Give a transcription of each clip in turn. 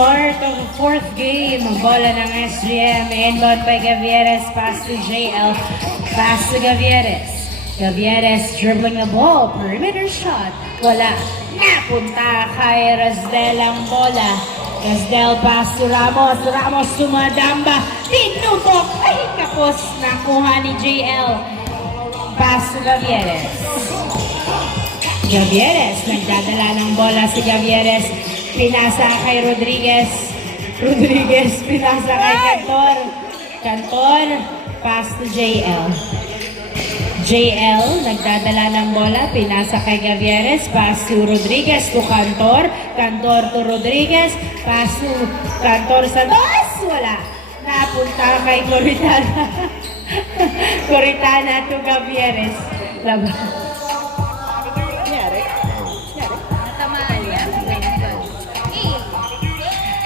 Start of fourth game, bola ng SGM, inbound by Gavieres, pass to JL, pass to Gavieres. Gavieres dribbling the ball, perimeter shot, wala, napunta kay Rasdel ang bola. Rasdel pass to Ramos, Ramos sumadamba, tinutok, ay kapos, nakuha ni JL. Pass to Gavieres. Gavieres, nagdadala ng bola si Gavieres. Pinasa kay Rodriguez. Rodriguez, pinasa kay Cantor. Cantor, pass to JL. JL, nagdadala ng bola. Pinasa kay Gavieres. Pass to Rodriguez to Cantor. Cantor to Rodriguez. Pass to Cantor sa dos. Wala. Napunta kay Coritana. Coritana to Gavieres. Laban.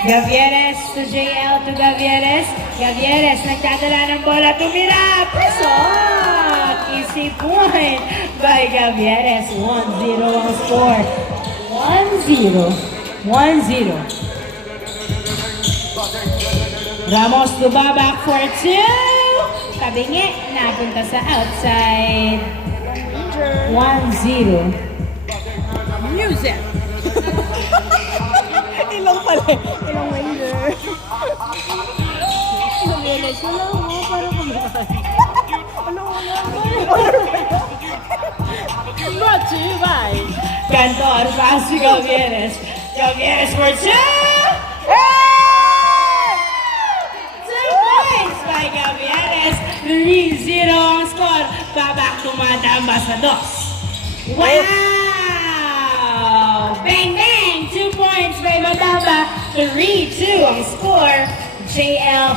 Gavieres to JL to Gavieres. Gavieres, nagdadala ng bola, tumira! Pasok! Easy point by Gavieres. 1-0 ang score. 1-0. 1-0. Ramos to Babak for 2. Kabingi, napunta sa outside. 1-0. Music! Ilang pala. Ilang Ranger. Gavieres, wala mo. Para kumakas. Ano wala mo? Brought to you by Cantor, pass to Gavieres. Gavieres for 2. 2 points by Gavieres. 3-0 ang score. Babak tumadamba sa dos. Wow! Bang, bang! 2 points by Madamba. 3-2 ang score. JL,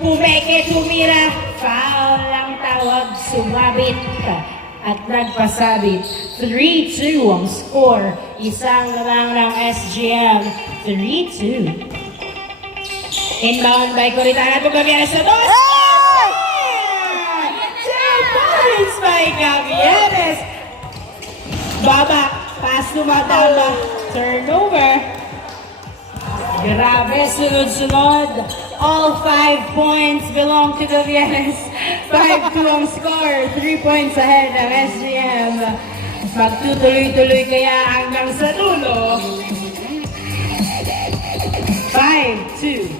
pumeke, tumira. Foul ang tawag. Sumabit at nagpasabit. 3-2 ang score. Isang lamang ng SGM. 3-2. Inbound by Coritana to Gavieres sa dos. 2 points by Gavieres. Baba, pass to Madamba, turnover. Grabe, sunod-sunod. All 5 points belong to Gavieres. 5-2 ang score, 3 points ahead ng SGM. Magtutuloy-tuloy kaya hanggang sa dulo. 5-2.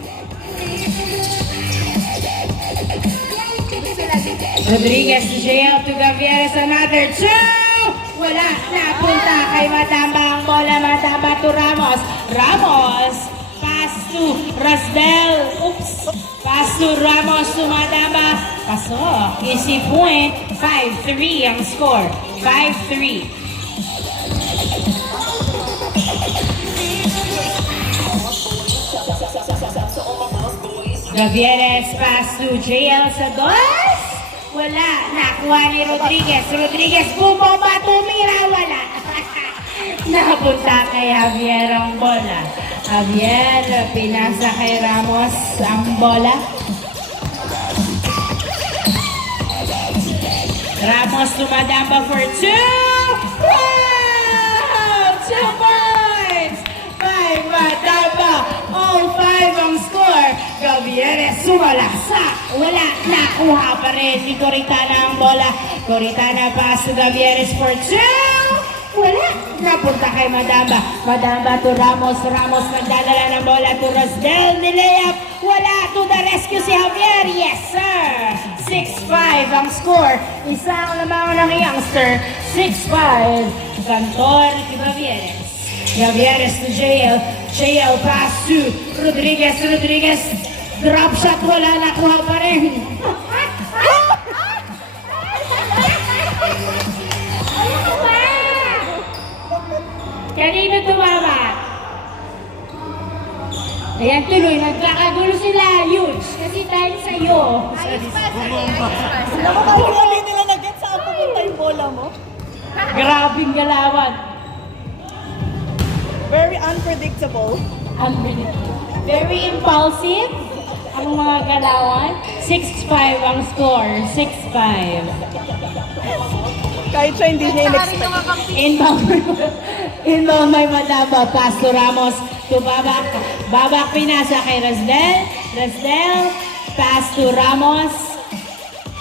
Rodriguez to JL to Gavieres, another 2. Wala, napunta kay Madamba ang bola. Madamba to Ramos. Ramos, pass to Rasdel. Oops. Pass to Ramos to Madamba. Pasok. Easy point. 5-3 ang score. 5-3. Gavieres, pass to JL sa dos. Wala, nakuha ni Rodriguez. Rodriguez, bumomba, tumira, wala. Napunta kay Javier ang bola. Javier, pinasa kay Ramos ang bola. Ramos to Madamba for 2. Wow! 2 points by Madamba. All 5 ang score. Gavieres sumalaksak. Wala, nakuha pa rin ni Coritana ang bola. Coritana pass to Gavieres for 2. Wala, napunta kay Madamba. Madamba to Ramos. Ramos nagdadala ng bola to Rasdel. Nilayap. Wala, to the rescue si Javier. Yes, sir. 6-5 ang score. Isang lamang ng youngster. 6-5. Cantor to Gavieres. Gavieres to JL. JL pass to Rodriguez. Rodriguez. Drop shot. Wala, nakuha pa rin. Kanino tumama? Ayan, tuloy. Nagkakagulo sila. Huge. Kasi dahil sa'yo. Alam mo ba, hindi nila nag-get saan pupunta yung bola mo? Grabing galawan. Very unpredictable. Very impulsive. Ang mga galawan. 6-5 ang score. 6-5. Kahit siya hindi niya in-expect. Inbound by Madamba. Pass to Ramos. to Babak. Babak pinasa kay Rasdel. Rasdel, pass to Ramos.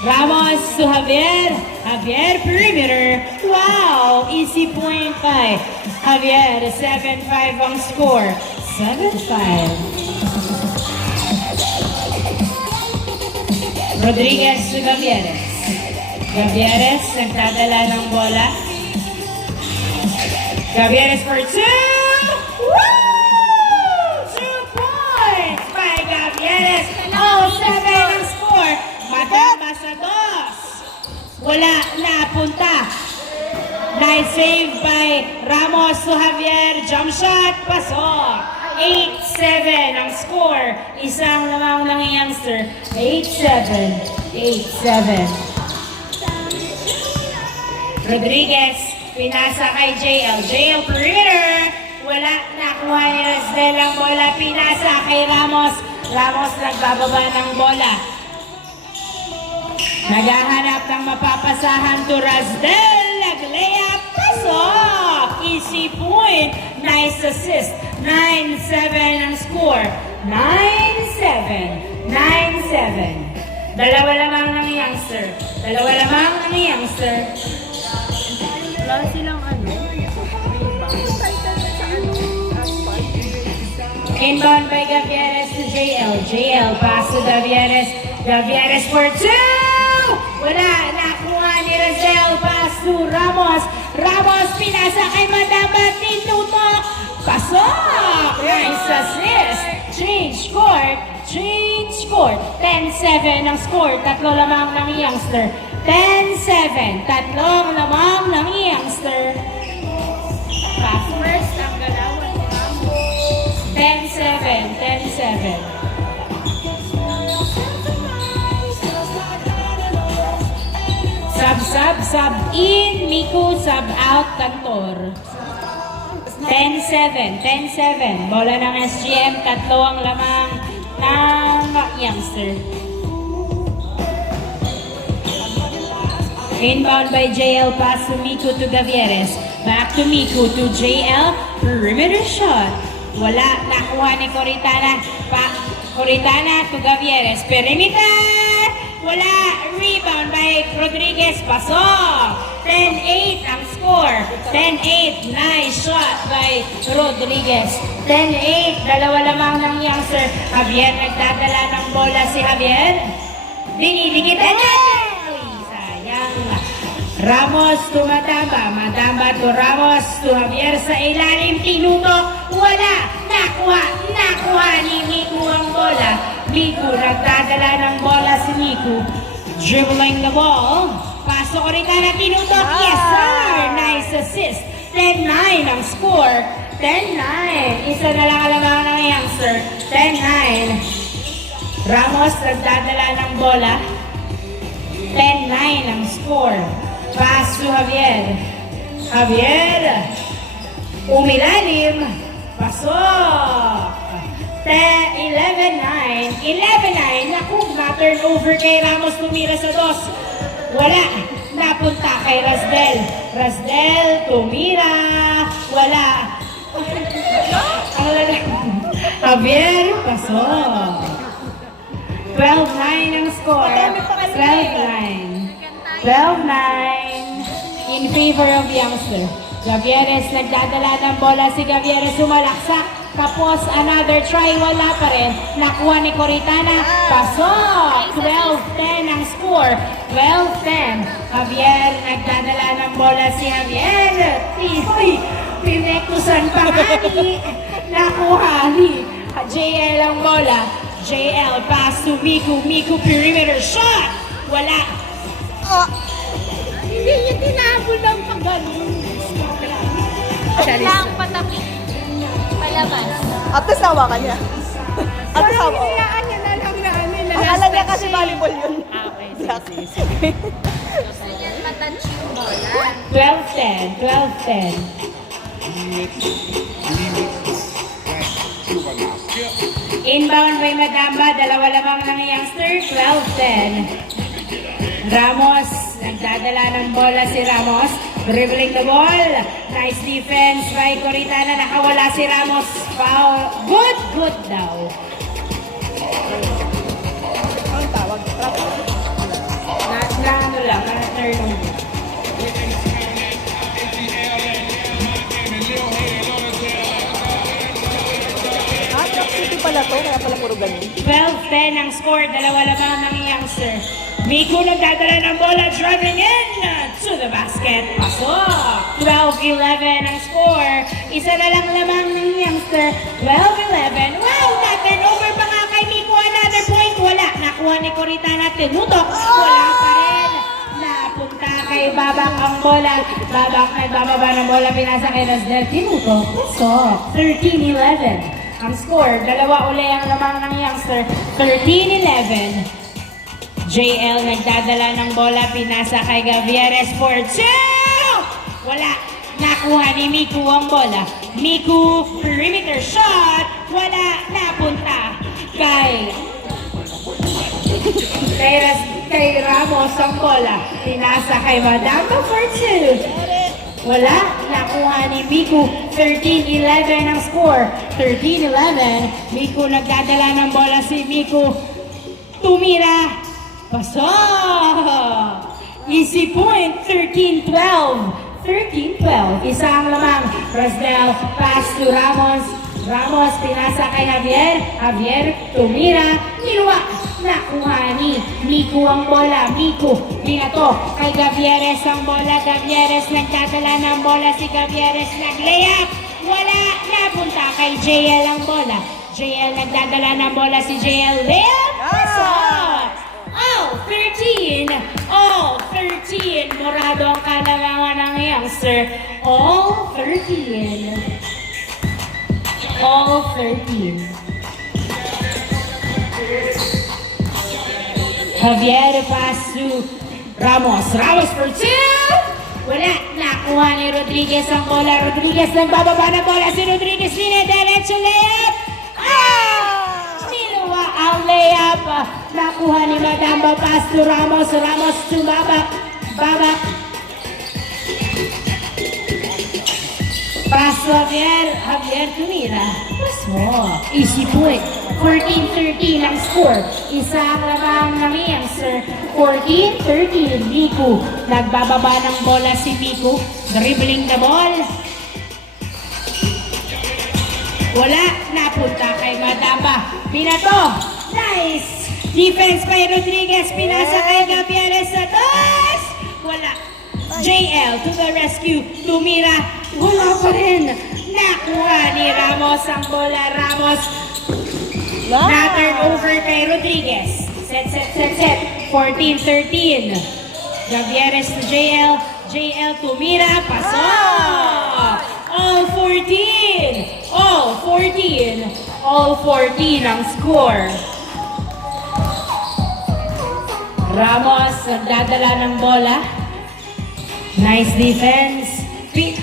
Ramos to Javier. Javier, perimeter. Wow! Easy point by Javier. 7-5 ang score. 7-5. Rodriguez to Gavieres. Gavieres, nagdadala ng bola. Gavieres for 2! Woo! 2 points by Gavieres. Oh, 7 ang score. Madama sa 2. Wala napunta. Nice save by Ramos to Javier. Jump shot, pasok. 8-7 ang score. Isang lamang ng youngster. 8-7. 8-7. Rodriguez, pinasa kay JL. JL perimeter. Wala, nakuha ni Rasdel ang bola. Pinasa kay Ramos. Ramos nagbababa ng bola. Naghahanap ng mapapasahan to Rasdel. Nag-layup. Pasok. Easy point. Nice assist. 9-7 ang score. 9-7. 9-7. Dalawa lamang ng youngster. Dalawa lamang ng youngster. Wala silang Inbound by Gavieres to JL. JL pass to Gavieres. Gavieres for 2! Wala. Nakuha ni Rasdel. Pass to Ramos. Ramos pinasa kay Madama. Tinutok. Pasok! Nice assist. Change court. Change court. 10-7 ang score. Tatlo lamang ng youngster. 10-7. Tatlong lamang ng youngster. Pass first ang galawan ni Ramos. 10-7. 10-7. Sub in, Miku, sub out, Kantor. 10-7, 10-7. Bola ng SGM, tatlo ang lamang ng youngster. Inbound by JL, pass to Miku to Gavieres. Back to Miku to JL, perimeter shot. Wala, nakuha ni Coritana. Coritana to Gavieres, perimeter! Wala, rebound by Rodriguez, pasok! 10-8 ang score. 10-8, nice shot by Rodriguez. 10-8, dalawa lamang ng youngster. Javier, nagdadala ng bola si Javier. Dinidikitan niya. Uy, sayang. Ramos to Madamba. Madamba to Ramos to Javier sa ilalim. Tinutok. Wala. Nakuha ni Miku ang bola. Miku, nagdadala ng bola si Miku. Dribbling the ball. Pasok rin na tinutok. Yes, sir. Nice assist. 10-9 ang score. 10-9. Isa na lang alamang ng youngster. 10-9. Ramos, nagdadala ng bola. 10-9 ang score. Pass to Javier. Javier. Umilalim. Pasok. 11-9. 11-9. Naku, na-turnover kay Ramos. Tumira sa 2. Wala. Napunta kay Rasdel. Rasdel, tumira. Wala. Javier, pasok. 12-9 ang score. 12-9. 12-9 in favor of youngster. Gavieres nagdadala ng bola. Si Gavieres sumalaksak. Tapos another try. Wala pa rin. Nakuha ni Coritana. Pasok! 12-10 ang score. 12-10. Javier nagdadala ng bola. Si Javier. Pinektusan pa ni. Nakuha ni JL ang bola. JL pass to Miku. Miku perimeter shot. Wala. Hindi niya tinabol ng paggaling. Lang patapik. Palabas. At tasawa ka niya. At tasawa. Hinayaan niya na lang na ano. Akala niya kasi volleyball yun. Okay, sige. Gusto niya matouch yung bola. 12-10. 12-10. Inbound by Madamba. Dalawa lamang ng youngster. 12-10. Ramos. Nagdadala ng bola si Ramos. Dribbling the ball. Nice defense by Coritana. Nakawala si Ramos. Foul. Good daw. Ang tawag. Na ano lang, na turnover. Rock City pala to, kaya pala puro ganun. 12-10 ang score. Dalawa lamang ng youngster. Miku nagdadala ng bola, driving in to the basket. Pasok! 12-11 ang score. Isa na lang lamang ng youngster. 12-11. Wow! Na-turnover pa nga kay Miku. Another point. Wala. Nakuha ni Coritana. Tinutok. Wala pa rin. Napunta kay Babak ang bola. Babak nagbababa ng bola. Pinasa kay Rosdel. Tinutok. Pasok. 13-11 ang score. Dalawa uli ang lamang ng youngster. 13-11. JL nagdadala ng bola, pinasa kay Gavieres for 2! Wala. Nakuha ni Miku ang bola. Miku, perimeter shot. Wala. Napunta kay Ramos ang bola. Pinasa kay Madama for 2. Wala. Nakuha ni Miku. 13-11 ang score. 13-11. Miku nagdadala ng bola si Miku. Tumira. Pasok! Easy point. 13-12. 13-12. Isa ang lamang. Rosdel. Pass to Ramos. Ramos. Pinasa kay Javier. Javier. Tumira. Kinuha. Nakuha ni Miku ang bola. Miku, binato kay Gavieres ang bola. Gavieres nagdadala ng bola. Si Gavieres nag-layup. Wala. Napunta kay JL ang bola. JL nagdadala ng bola. Si JL layup. Pasok! Oh, 13! Oh, 13! Morado ang kalamangan ng youngster. All 13. All 13. Javier pass to Ramos. Ramos for 2! Wala. Nakuha ni Rodriguez ang bola. Rodriguez nagbababa ng bola. Si Rodriguez diretso layup. Niluwa ang layup. Nakuha ni Madamba. Pass to Ramos. Ramos to Babak. Babak. Pass to Javier. Javier tumira. Pass mo. Easy point. 14-13 ang score. Isa ang lamang ng youngster. 14-13. Miku. Nagbababa ng bola si Miku. Dribbling the ball. Wala. Napunta kay Madamba. Binato. Nice. Defense by Rodriguez. Pinasa kay Gavieres sa taas. Wala. JL to the rescue. Tumira. Wala pa rin. Nakuha ni Ramos ang bola. Ramos. Na-turn over kay Rodriguez. Set. 14-13. Gavieres to JL. JL tumira. Pasok. All 14. All 14. All 14 ang score. Ramos nagdadala ng bola. Nice defense.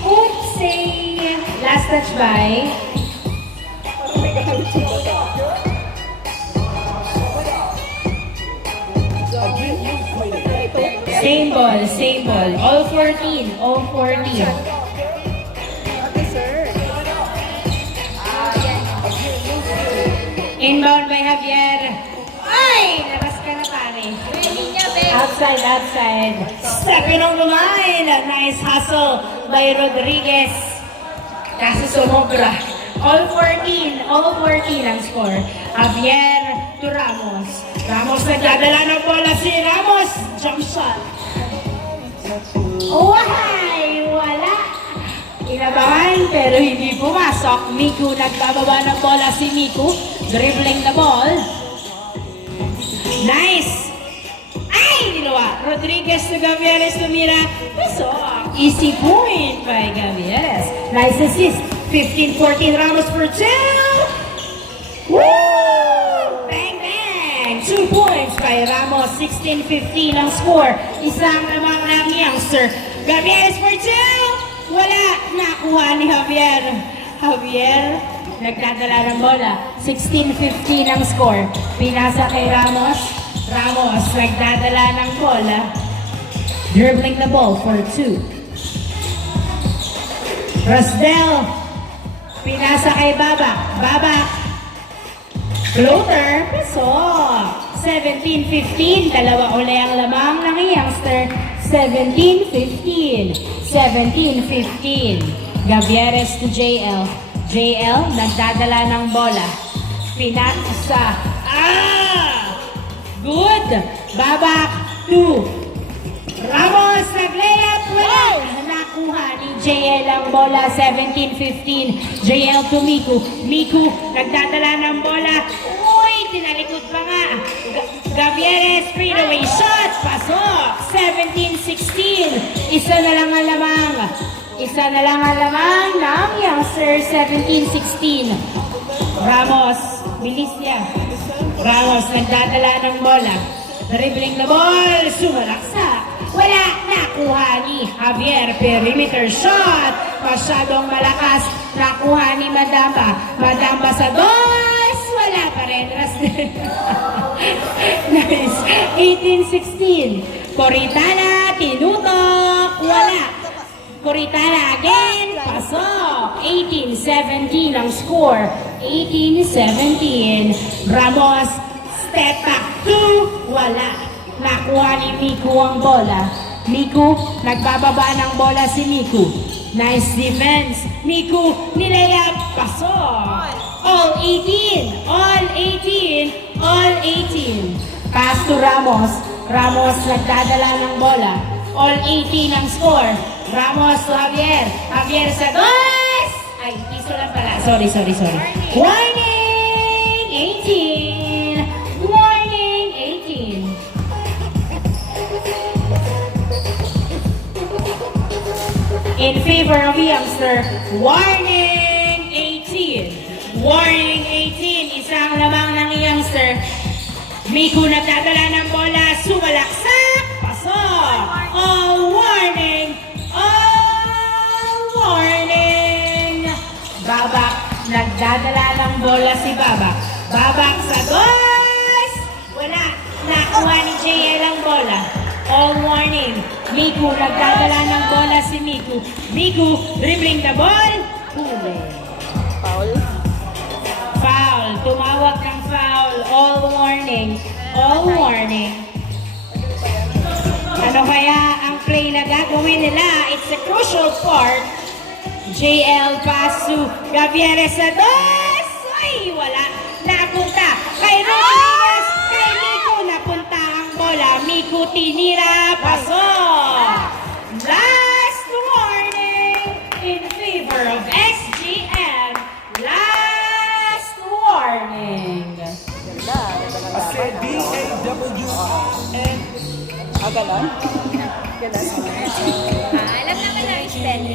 Oopsie. Last touch by Same ball. All 14. All 14. Inbound by Javier. Ay! Labas ka na pare. Outside. Stepping on the line. Nice hustle by Rodriguez. Kasi sumobra. All 14 ang score. Javier to Ramos. Ramos nagdadala ng bola si Ramos. Jump shot. Why? Wala. Inabangan pero hindi pumasok. Miku nagbababa ng bola si Miku. Dribbling the ball. Nice. Ay, nilawa. Rodriguez to Gavieres tumira. Pasok. Easy point by Gavieres. Nice assist. 15-14 Ramos for 2. Woo! Bang, bang. 2 points by Ramos. 16-15 ang score. Isang lamang ng youngster. Gavieres for 2. Wala. Nakuha ni Javier. Javier nagdadala ng bola. 16-15 ang score. Pinasa kay Ramos. Ramos nagdadala ng bola. Dribbling the ball for 2. Rosdel, pinasa kay Baba. Baba, floater, pasok. 17-15, dalawa uli ang lamang ng youngster. 17-15. 17-15. Gavieres to JL. JL, nagdadala ng bola. Pinasa. Good! Babak 2. Ramos, nag-layup. Wala! Nakuha ni JL ang bola. 17-15. JL to Miku. Miku, nagdadala ng bola. Uy, tinalikod pa nga. Gavieres, fadeaway shot. Pasok. 17-16. Isa na lang ang lamang. Isa na lang ang lamang ng youngster. 17-16. Ramos, bilis niya. Ramos, nagdadala ng bola. Dribbling the ball, sumalaksa. Wala, nakuha ni Javier. Perimeter shot. Masyadong malakas. Nakuha ni Madamba. Madamba sa dos. Wala pa rin. Nice. 18-16. Coritana, tinutok. Wala. Coritana again. Pasok. 18-17 ang score. 18-17. Ramos, step back 2. Wala. Nakuha ni Miku ang bola. Miku, nagbababa ng bola si Miku. Nice defense. Miku, nilayap. Pasok. All 18. All 18. All 18. Pass to Ramos. Ramos, nagdadala ng bola. All 18 ang score. Ramos to Javier. Javier sa dos! Ay, piso lang pala. Sorry. Warning! 18! Warning! 18! In favor of youngster, warning 18. Warning 18. Isang lamang ng youngster. Miku nagdadala ng bola. Sumalaksak. Pasok. Oh, warning. Oh, warning. Babak. Nagdadala ng bola si Babak. Babak sa dos. Wala. Nakuha ni JL ang bola. All warning. Miku, nagdadala ng bola si Miku. Miku, dribbling the ball. Huli. Foul. Foul. Tumawag ng foul. All warning. All warning. Ano kaya ang play na gagawin nila? It's a crucial part. JL pass to Gavieres sa dos. Ay, wala. Napunta kay Rodriguez. Kay Miku napunta ang bola. Miku tinira. Pasok. Last warning in favor of SGM. Last warning. Ganda. I said D-A-W-N. Ganon? Ganon? Alam naman na extend.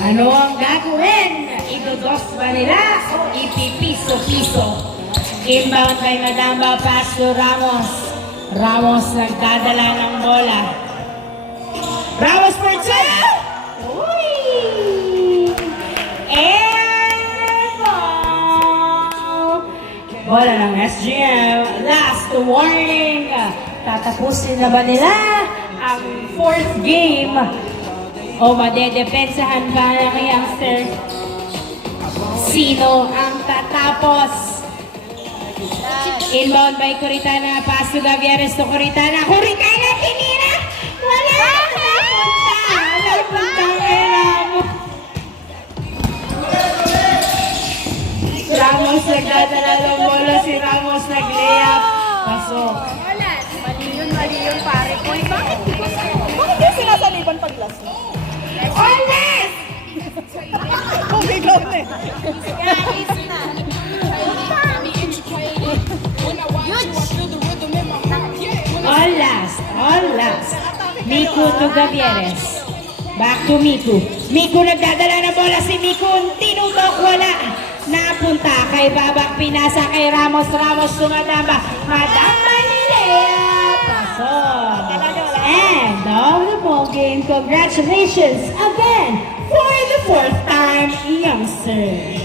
Ano ang gagawin? Idodos ba nila o ipipiso-piso? Inbound kay Madamba, pass to Ramos. Ramos nagdadala ng bola. Ramos for two! Uy! Airball! Bola ng SGM. Last warning. Tatapusin na ba nila ang fourth game? O madedepensahan ba ng youngster? Sino ang tatapos? Inbound by Coritana. Pass to Gavieres to Coritana. Coritana, tinira! Wala! Napunta kay Ramos. Ramos nagdadala ng bola. Si Ramos nag-layup. Pasok. Wala. Mali yun, pare ko. Bakit yung sinasaliban pag last mo? Always! Kung ikaw na eh. Guys na. All last. Miku to Gavieres. Back to Miku. Miku nagdadala ng bola si Miku. Tinutok, wala. Napunta kay Babak. Pinasa kay Ramos. Ramos to Madamba. Madamba nila. Pasok. End of the ball game. Congratulations again for the fourth time, youngsters.